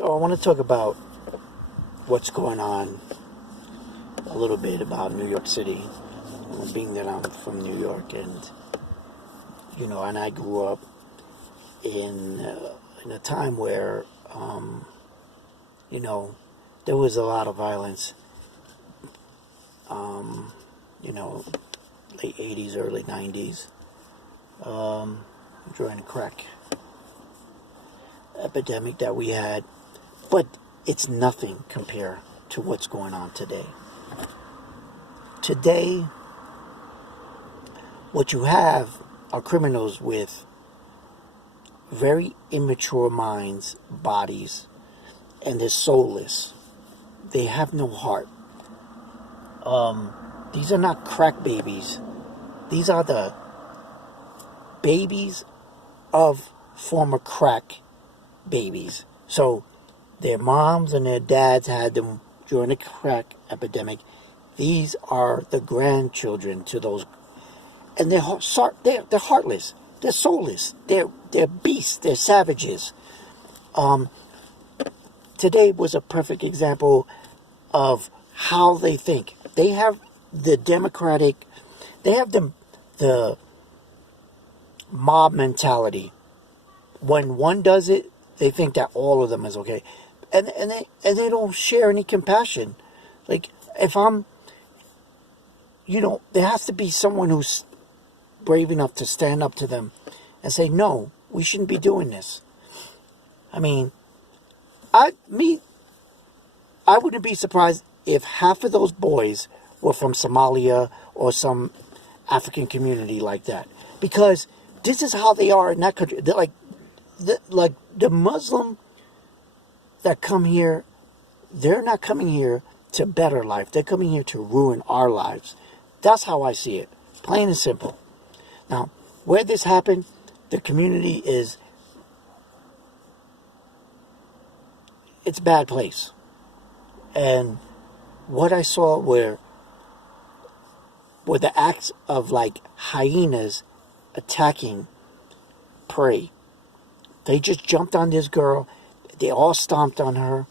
So I want to talk about what's going on a little bit about New York City, being that I'm from New York, and and I grew up in a time where there was a lot of violence. Late '80s, early '90s, during the crack epidemic that we had, but it's nothing compared to what's going on today. Today, what you have are criminals with very immature minds, bodies, and they're soulless. They have no heart. These are not crack babies. These are the babies of former crack babies. So their moms and their dads had them during the crack epidemic. These are the grandchildren to those, and they're heartless. They're soulless. They're beasts. They're savages. Today was a perfect example of how they think. They have the the mob mentality. When one does it, they think that all of them is okay, and they don't share any compassion. Like, if I'm, there has to be someone who's brave enough to stand up to them and say, no, we shouldn't be doing this. I mean, I wouldn't be surprised if half of those boys were from Somalia or some African community like that, because this is how they are in that country. They're like the Muslim that come here. They're not coming here to better life. They're coming here to ruin our lives. That's how I see it, plain and simple. Now, where this happened, the community it's a bad place. And what I saw were the acts of like hyenas attacking prey. They just jumped on this girl. They all stomped on her.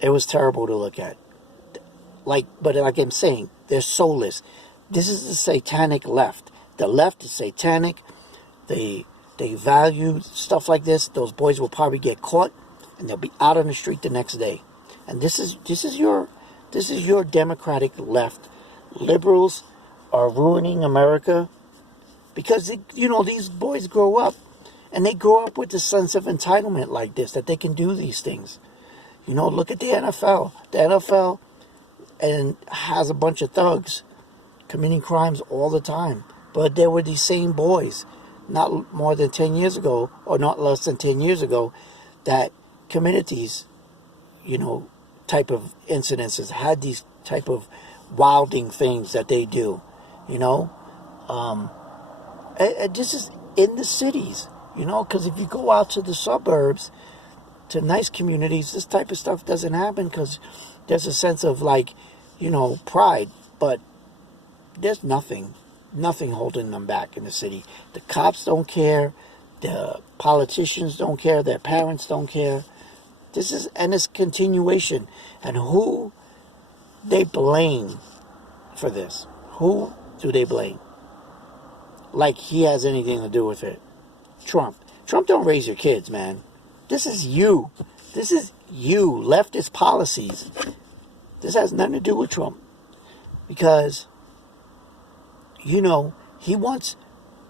It was terrible to look at. But like I'm saying, they're soulless. This is the satanic left. The left is satanic. They value stuff like this. Those boys will probably get caught, and they'll be out on the street the next day. And this is your democratic left. Liberals are ruining America because these boys grow up, and they grow up with the sense of entitlement like this, that they can do these things. Look at the NFL. The NFL and has a bunch of thugs committing crimes all the time. But there were these same boys, not more than 10 years ago, or not less than 10 years ago, that committed these, type of incidences, had these type of wilding things that they do, and this is in the cities, because if you go out to the suburbs, to nice communities, this type of stuff doesn't happen because there's a sense of pride, but there's nothing holding them back in the city. The cops don't care, the politicians don't care, their parents don't care. It's continuation. And who they blame for this? Who do they blame? Like he has anything to do with it. Trump don't raise your kids, man. This is you. Leftist policies. This has nothing to do with Trump. Because, he wants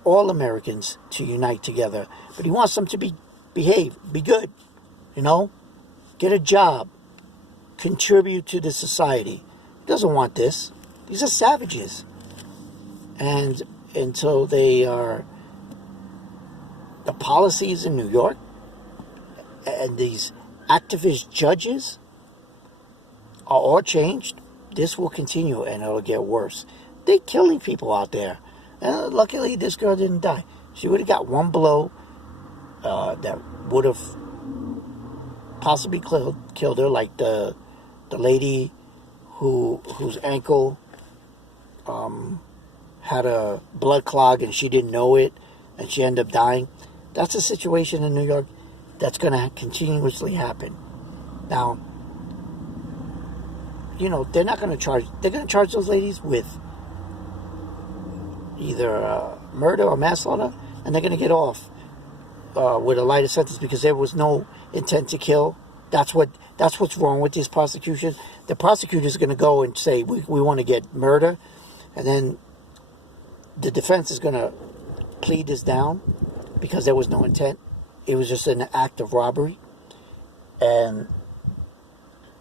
all Americans to unite together. But he wants them to behave, be good, get a job, contribute to the society. He doesn't want this. These are savages. And until the policies in New York and these activist judges are all changed, this will continue and it'll get worse. They're killing people out there. And luckily, this girl didn't die. She would have got one blow that would have possibly killed her, like the lady whose ankle had a blood clog and she didn't know it, and she ended up dying. That's the situation in New York. that's going to continuously happen. Now, you know, they're not going to charge, they're going to charge those ladies with either murder or manslaughter, and they're going to get off with a lighter sentence because there was no intent to kill. That's what's wrong with this prosecution. The prosecutor's going to go and say, we want to get murder, and then the defense is going to plead this down because there was no intent. It was just an act of robbery. And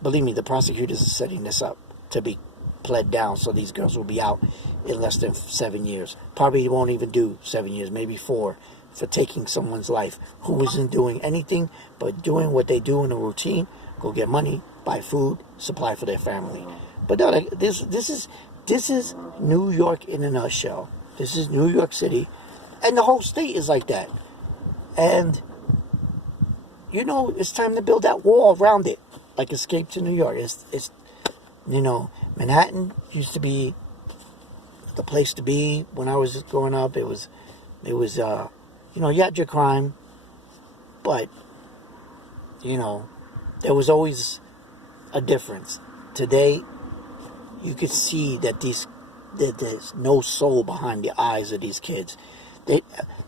believe me, the prosecutors are setting this up to be pled down, so these girls will be out in less than 7 years. Probably won't even do 7 years, maybe 4, for taking someone's life who isn't doing anything but doing what they do in a routine: go get money, buy food, supply for their family. But no, this is New York in a nutshell. This is New York City, and the whole state is like that. And you know, it's time to build that wall around it, like Escape to New York. It's you know, Manhattan used to be the place to be when I was growing up. It was you know, you had your crime, but you know, there was always a difference. Today, you could see that there's no soul behind the eyes of these kids. They,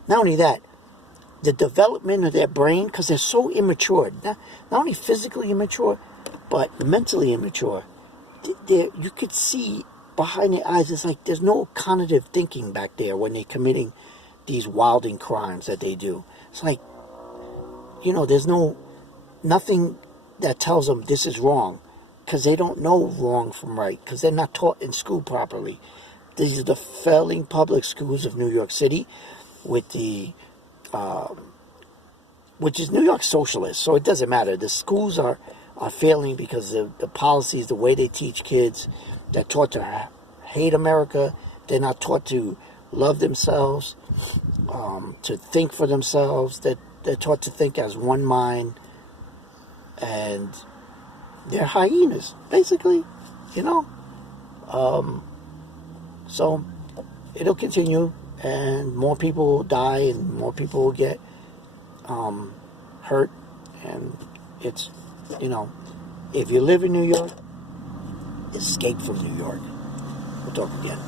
not only that, the development of their brain, because they're so immature, not only physically immature, but mentally immature. You could see behind their eyes, it's like there's no cognitive thinking back there when they're committing these wilding crimes that they do. It's like, you know, there's nothing that tells them this is wrong, because they don't know wrong from right, because they're not taught in school properly. These are the failing public schools of New York City, with the which is New York socialist, so it doesn't matter. The schools are failing because of the policies, the way they teach kids. They're taught to hate America. They're not taught to love themselves, to think for themselves. They're taught to think as one mind, and they're hyenas, basically, you know. So it'll continue, and more people will die, and more people will get hurt, and it's, you know, if you live in New York, escape from New York. We'll talk again.